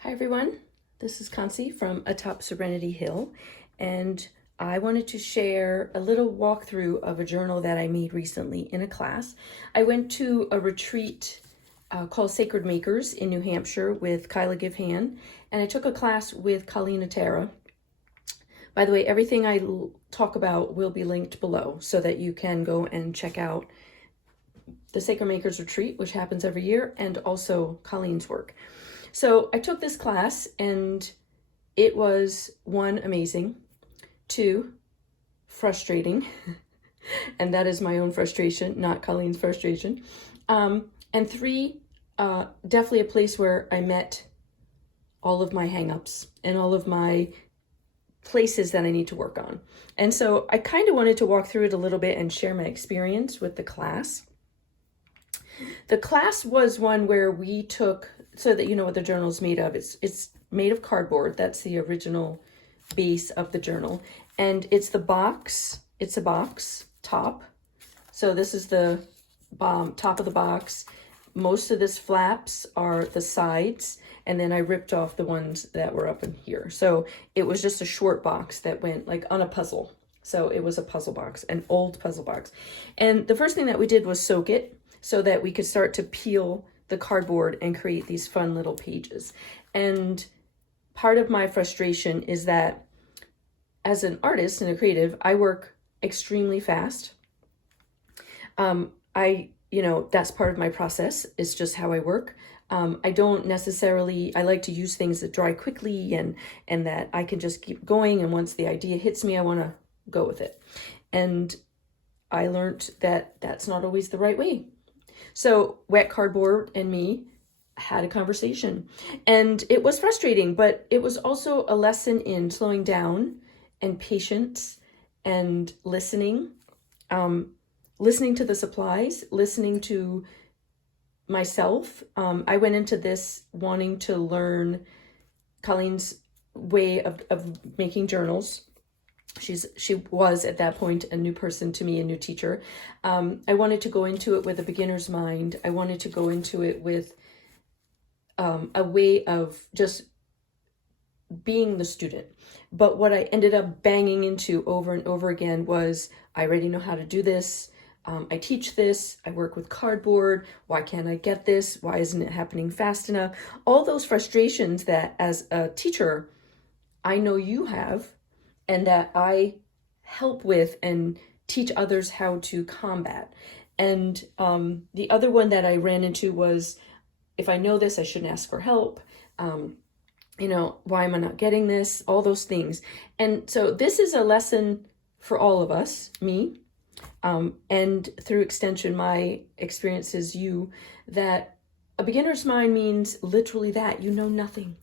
Hi everyone, this is Concy from Atop Serenity Hill, and I wanted to share a little walkthrough of a journal that I made recently in a class. I went to a retreat called Sacred Makers in New Hampshire with Kyla Givhan, and I took a class with Colleen Tara. By the way, everything I talk about will be linked below so that you can go and check out the Sacred Makers retreat, which happens every year, and also Colleen's work. So I took this class and it was one, amazing, two, frustrating, and that is my own frustration, not Colleen's frustration, and three, definitely a place where I met all of my hangups and all of my places that I need to work on. And so I kind of wanted to walk through it a little bit and share my experience with the class. The class was one where we took, so that you know what the journal is made of, it's made of cardboard. That's the original base of the journal. And it's the box, it's a box top. So this is the top of the box. Most of this flaps are the sides, and then I ripped off the ones that were up in here. So it was just a short box that went like on a puzzle. So it was a puzzle box, an old puzzle box. And the first thing that we did was soak it so that we could start to peel the cardboard and create these fun little pages. And part of my frustration is that as an artist and a creative, I work extremely fast. That's part of my process. It's just how I work. I don't necessarily, I like to use things that dry quickly and that I can just keep going. And once the idea hits me, I want to go with it. And I learned that that's not always the right way. So wet cardboard and me had a conversation, and it was frustrating, but it was also a lesson in slowing down and patience and listening, listening to the supplies, listening to myself. I went into this wanting to learn Colleen's way of making journals. She was at that point a new person to me, a new teacher. I wanted to go into it with a beginner's mind. I wanted to go into it with a way of just being the student. But what I ended up banging into over and over again was, I already know how to do this. I teach this. I work with cardboard. Why can't I get this? Why isn't it happening fast enough? All those frustrations that as a teacher, I know you have, and that I help with and teach others how to combat. And the other one that I ran into was, if I know this, I shouldn't ask for help. Why am I not getting this? All those things. And so this is a lesson for all of us, me, and through extension, my experiences, you, that a beginner's mind means literally that, you know nothing.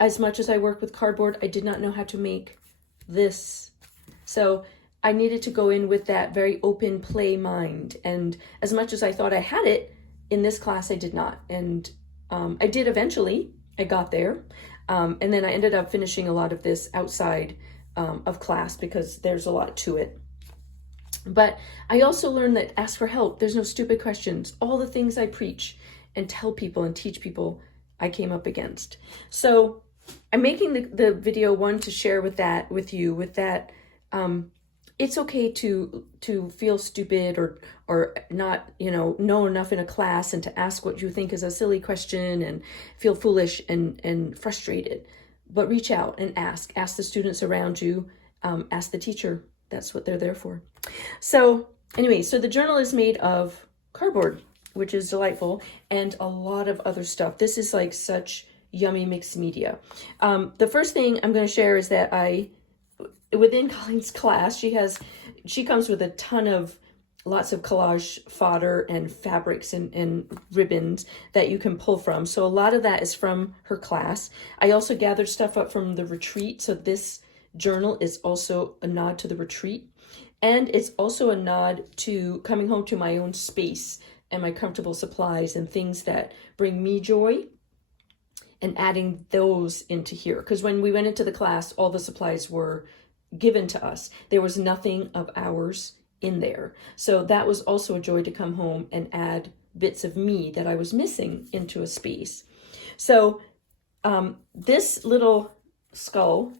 As much as I work with cardboard, I did not know how to make this. So I needed to go in with that very open play mind. And as much as I thought I had it, in this class, I did not. And I did eventually. I got there. And then I ended up finishing a lot of this outside of class because there's a lot to it. But I also learned that ask for help. There's no stupid questions. All the things I preach and tell people and teach people, I came up against. So I'm making the video one to share with you it's okay to feel stupid or not, know enough in a class and to ask what you think is a silly question and feel foolish and frustrated. But reach out and ask the students around you, ask the teacher. That's what they're there for. So anyway, so the journal is made of cardboard, which is delightful, and a lot of other stuff. This is like such yummy mixed media. The first thing I'm going to share is that within Colleen's class, she comes with a ton of lots of collage fodder and fabrics and ribbons that you can pull from. So a lot of that is from her class. I also gathered stuff up from the retreat. So this journal is also a nod to the retreat. And it's also a nod to coming home to my own space and my comfortable supplies and things that bring me joy, and adding those into here. Because when we went into the class, all the supplies were given to us. There was nothing of ours in there. So that was also a joy to come home and add bits of me that I was missing into a space. So This little skull,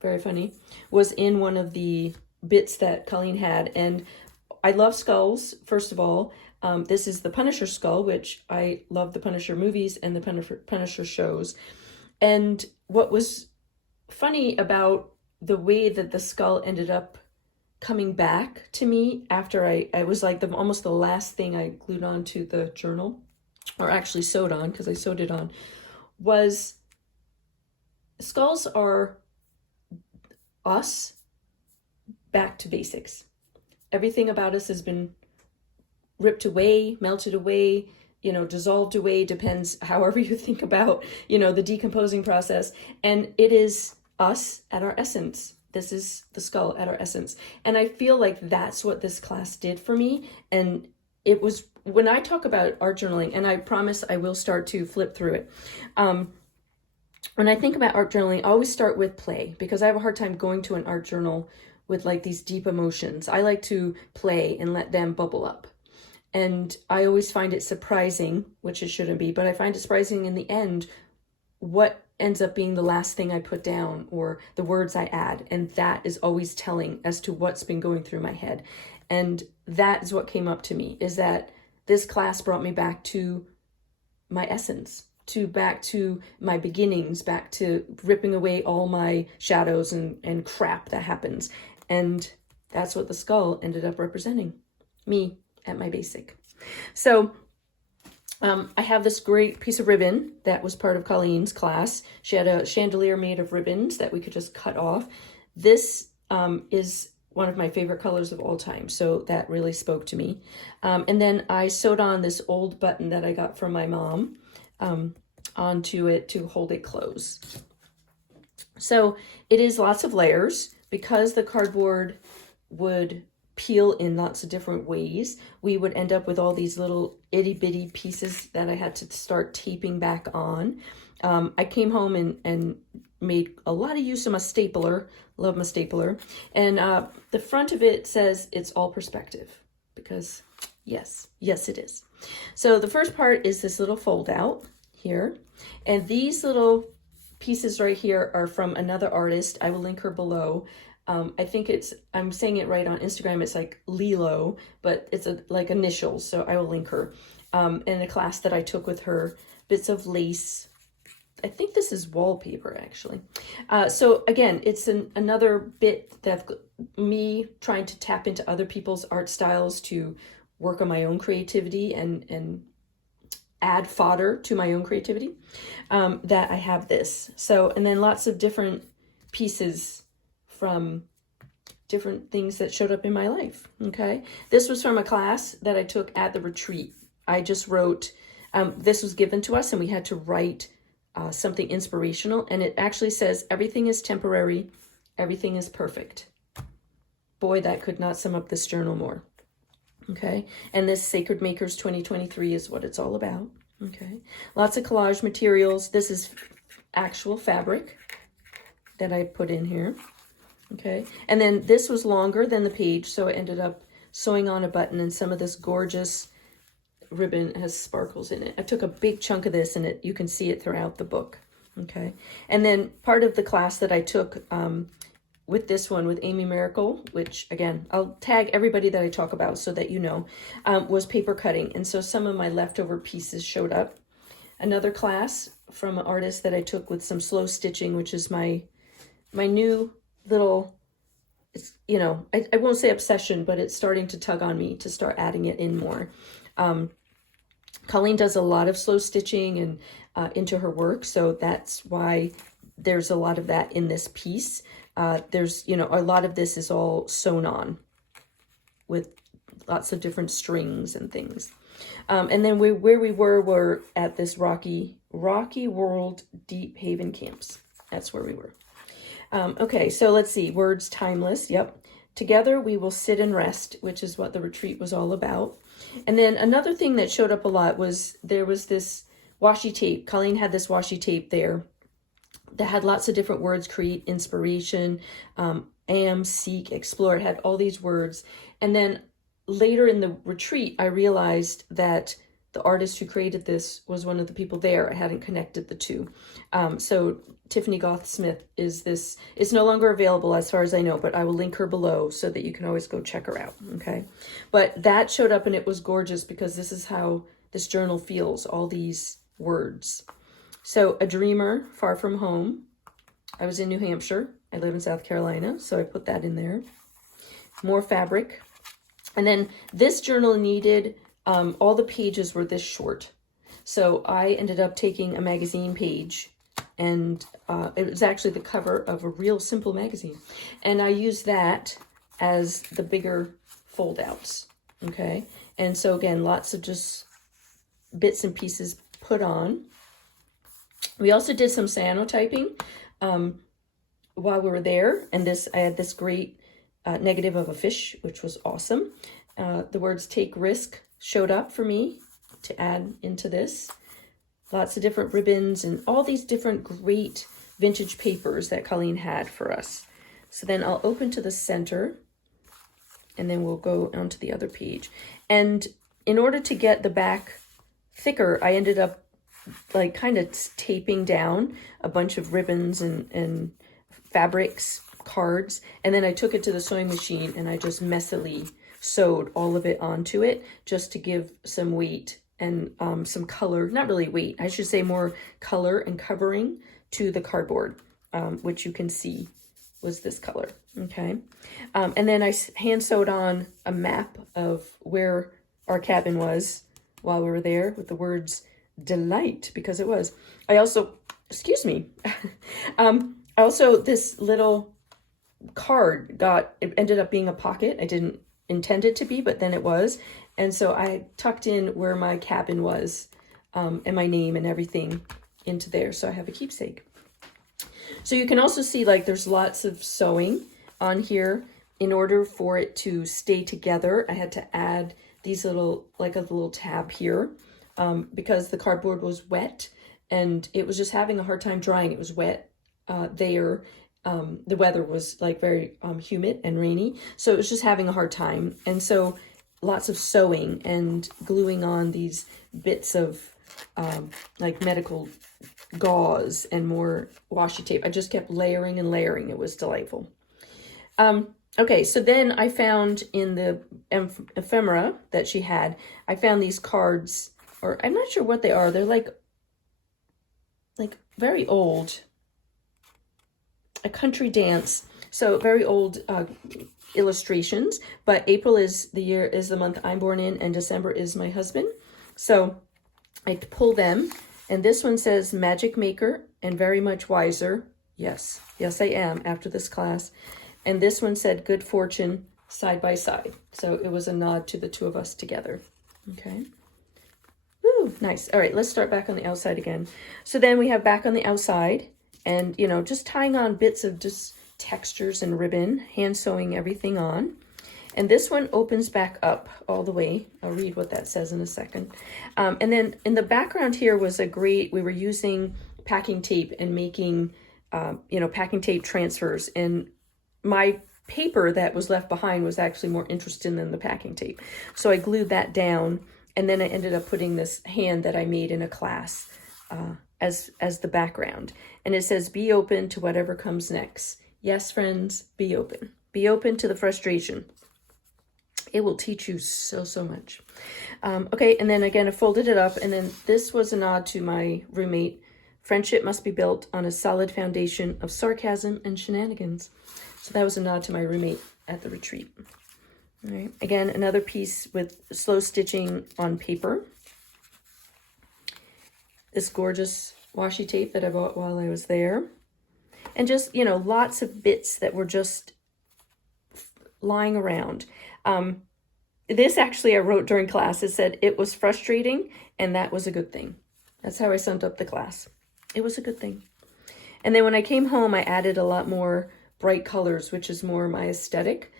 very funny, was in one of the bits that Colleen had. And I love skulls, first of all. This is the Punisher skull, which I love the Punisher movies and the Punisher shows. And what was funny about the way that the skull ended up coming back to me after I was like almost the last thing I glued on to the journal, or actually sewed on, because I sewed it on, was skulls are us back to basics. Everything about us has been ripped away, melted away, dissolved away, depends however you think about, the decomposing process. And it is us at our essence. This is the skull at our essence. And I feel like that's what this class did for me. And it was, when I talk about art journaling, and I promise I will start to flip through it. When I think about art journaling, I always start with play, because I have a hard time going to an art journal with like these deep emotions. I like to play and let them bubble up. And I always find it surprising, which it shouldn't be, but I find it surprising in the end what ends up being the last thing I put down or the words I add. And that is always telling as to what's been going through my head. And that is what came up to me, is that this class brought me back to my essence, back to my beginnings, back to ripping away all my shadows and crap that happens. And that's what the skull ended up representing, me at my basic. So I have this great piece of ribbon that was part of Colleen's class. She had a chandelier made of ribbons that we could just cut off. This is one of my favorite colors of all time, so that really spoke to me. And then I sewed on this old button that I got from my mom onto it to hold it closed. So it is lots of layers. Because the cardboard would peel in lots of different ways, we would end up with all these little itty bitty pieces that I had to start taping back on. I came home and made a lot of use of my stapler. Love my stapler. And the front of it says it's all perspective, because yes, it is. So the first part is this little fold out here. And these little pieces right here are from another artist. I will link her below. I think I'm saying it right on Instagram. It's like Lilo, but it's like initials. So I will link her. In a class that I took with her, bits of lace. I think this is wallpaper, actually. So again, it's another bit that me trying to tap into other people's art styles to work on my own creativity and add fodder to my own creativity, that I have this. So, and then lots of different pieces from different things that showed up in my life, okay? This was from a class that I took at the retreat. I just wrote, this was given to us and we had to write something inspirational, and it actually says, everything is temporary, everything is perfect. Boy, that could not sum up this journal more. Okay, and this Sacred Makers 2023 is what it's all about. Okay, lots of collage materials. This is actual fabric that I put in here. Okay, and then this was longer than the page, so I ended up sewing on a button, and some of this gorgeous ribbon has sparkles in it. I took a big chunk of this, and you can see it throughout the book. Okay, and then part of the class that I took with this one with Amy Miracle, which again, I'll tag everybody that I talk about so that you know, was paper cutting. And so some of my leftover pieces showed up. Another class from an artist that I took with some slow stitching, which is my new little, it's, you know, I won't say obsession, but it's starting to tug on me to start adding it in more. Colleen does a lot of slow stitching and into her work, so that's why there's a lot of that in this piece. There's, you know, a lot of this is all sewn on with lots of different strings and things. And then where we were at this Rocky World Deep Haven Camps. That's where we were. Okay, so let's see. Words timeless. Yep. Together we will sit and rest, which is what the retreat was all about. And then another thing that showed up a lot was there was this washi tape. Colleen had this washi tape there that had lots of different words: create, inspiration, am, seek, explore. It had all these words. And then later in the retreat, I realized that the artist who created this was one of the people there. I hadn't connected the two. So Tiffany Goth Smith is this, it's no longer available as far as I know, but I will link her below so that you can always go check her out, okay? But that showed up and it was gorgeous because this is how this journal feels, all these words. So a dreamer, far from home. I was in New Hampshire. I live in South Carolina, so I put that in there. More fabric. And then this journal needed, all the pages were this short. So I ended up taking a magazine page, and it was actually the cover of a real simple magazine. And I used that as the bigger fold outs, okay? And so again, lots of just bits and pieces put on. We also did some cyanotyping while we were there. And this, I had this great negative of a fish, which was awesome. The words take risk showed up for me to add into this. Lots of different ribbons and all these different great vintage papers that Colleen had for us. So then I'll open to the center and then we'll go onto the other page. And in order to get the back thicker, I ended up like kind of taping down a bunch of ribbons and fabrics, cards, and then I took it to the sewing machine and I just messily sewed all of it onto it just to give some weight and some color, not really weight, I should say more color and covering to the cardboard, which you can see was this color, okay? And then I hand sewed on a map of where our cabin was while we were there with the words delight, because it was. I also, excuse me, also this little card it ended up being a pocket. I didn't intend it to be, but then it was. And so I tucked in where my cabin was and my name and everything into there. So I have a keepsake. So you can also see like there's lots of sewing on here. In order for it to stay together, I had to add these little, like a little tab here because the cardboard was wet and it was just having a hard time drying. It was wet there. The weather was like very humid and rainy, so it was just having a hard time. And so lots of sewing and gluing on these bits of like medical gauze and more washi tape. I just kept layering and layering. It was delightful. Okay, so then I found in the ephemera that she had, I found these cards, or I'm not sure what they are. They're like very old. A country dance, so very old illustrations, but April is the month I'm born in and December is my husband. So I pull them, and this one says magic maker and very much wiser. Yes, I am after this class. And this one said good fortune side by side. So it was a nod to the two of us together. Okay. Woo, nice. All right, let's start back on the outside again. So then we have back on the outside. And, you know, just tying on bits of just textures and ribbon, hand sewing everything on. And this one opens back up all the way. I'll read what that says in a second. And then in the background here was we were using packing tape and making, you know, packing tape transfers. And my paper that was left behind was actually more interesting than the packing tape. So I glued that down. And then I ended up putting this hand that I made in a class as the background. And it says, be open to whatever comes next. Yes, friends, be open. Be open to the frustration. It will teach you so much. Okay, and then again, I folded it up. And then this was a nod to my roommate. Friendship must be built on a solid foundation of sarcasm and shenanigans. So that was a nod to my roommate at the retreat. All right, again, another piece with slow stitching on paper. This gorgeous washi tape that I bought while I was there. And just, you know, lots of bits that were just lying around. This actually I wrote during class. It said it was frustrating and that was a good thing. That's how I summed up the class. It was a good thing. And then when I came home, I added a lot more bright colors, which is more my aesthetic.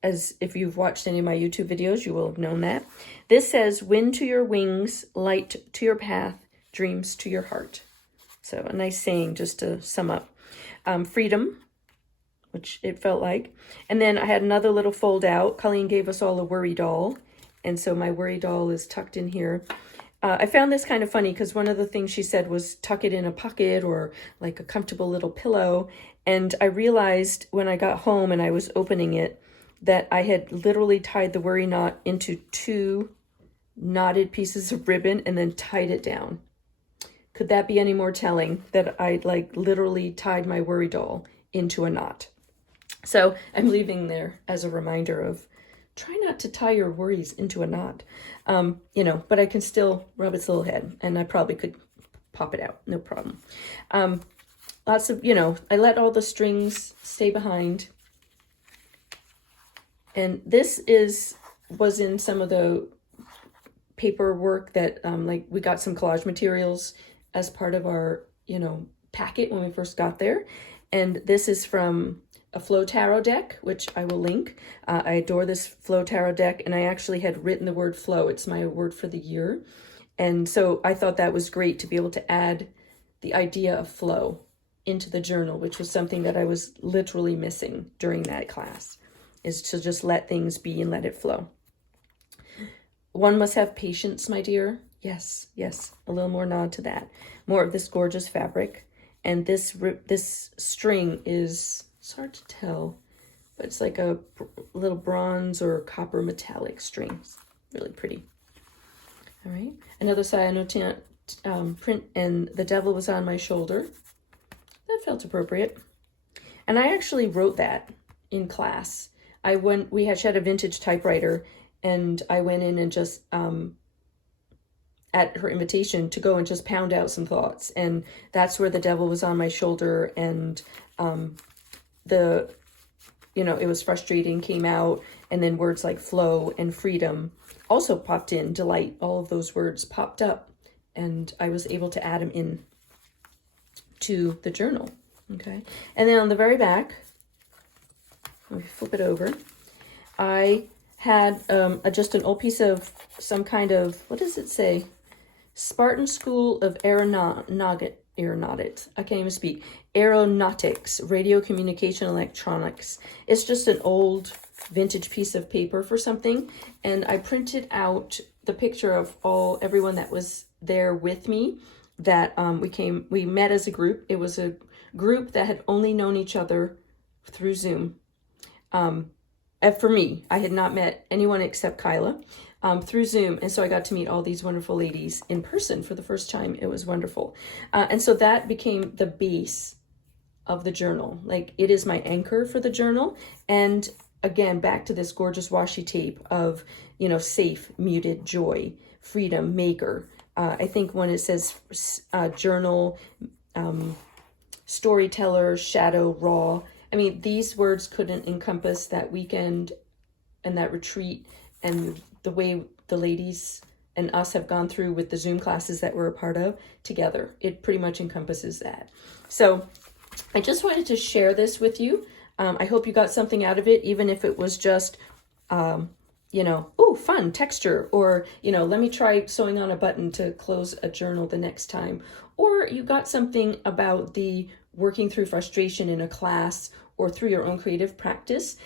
As if you've watched any of my YouTube videos, you will have known that. This says, wind to your wings, light to your path, dreams to your heart. So a nice saying just to sum up. Freedom, which it felt like. And then I had another little fold out. Colleen gave us all a worry doll. And so my worry doll is tucked in here. I found this kind of funny because one of the things she said was tuck it in a pocket or like a comfortable little pillow. And I realized when I got home and I was opening it that I had literally tied the worry knot into 2 knotted pieces of ribbon and then tied it down. Could that be any more telling that I like literally tied my worry doll into a knot? So I'm leaving there as a reminder of try not to tie your worries into a knot, you know, but I can still rub its little head and I probably could pop it out. No problem. Lots of, you know, I let all the strings stay behind. And this was in some of the paperwork that, like we got some collage materials as part of our, you know, packet when we first got there. And this is from a flow tarot deck, which I will link. I adore this flow tarot deck, and I actually had written the word flow. It's my word for the year. And so I thought that was great to be able to add the idea of flow into the journal, which was something that I was literally missing during that class, is to just let things be and let it flow. One must have patience, my dear. Yes, yes, a little more nod to that. More of this gorgeous fabric. And this string is, it's hard to tell, but it's like a little bronze or copper metallic strings. Really pretty. All right. Another cyanotin print, and the devil was on my shoulder. That felt appropriate. And I actually wrote that in class. She had a vintage typewriter, and I went in and just, at her invitation, to go and just pound out some thoughts. And that's where the devil was on my shoulder, and you know, it was frustrating, came out, and then words like flow and freedom also popped in, delight, all of those words popped up, and I was able to add them in to the journal. Okay. And then on the very back, let me flip it over, I had just an old piece of some kind of, what does it say? Spartan School of Aeronautics. I can't even speak. Aeronautics, Radio Communication Electronics. It's just an old vintage piece of paper for something. And I printed out the picture of everyone that was there with me, that we met as a group. It was a group that had only known each other through Zoom. For me, I had not met anyone except Kyla through Zoom. And so I got to meet all these wonderful ladies in person for the first time. It was wonderful. And so that became the base of the journal. Like, it is my anchor for the journal. And again, back to this gorgeous washi tape of, you know, safe, muted, joy, freedom, maker. I think when it says journal, storyteller, shadow, raw, I mean, these words couldn't encompass that weekend and that retreat and the way the ladies and us have gone through with the Zoom classes that we're a part of together. It pretty much encompasses that. So I just wanted to share this with you. I hope you got something out of it, even if it was just, you know, oh, fun texture, or, you know, let me try sewing on a button to close a journal the next time. Or you got something about the working through frustration in a class or through your own creative practice.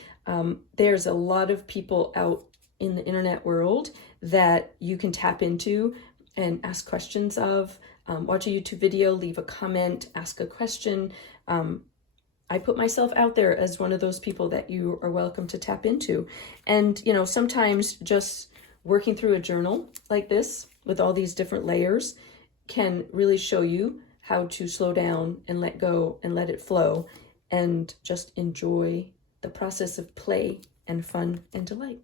There's a lot of people out in the internet world that you can tap into and ask questions of. Watch a YouTube video, leave a comment, ask a question. I put myself out there as one of those people that you are welcome to tap into. And, you know, sometimes just working through a journal like this with all these different layers can really show you how to slow down and let go and let it flow and just enjoy the process of play and fun and delight.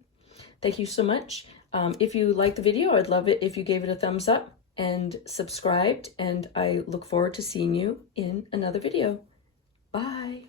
Thank you so much. If you liked the video, I'd love it if you gave it a thumbs up and subscribed, and I look forward to seeing you in another video. Bye.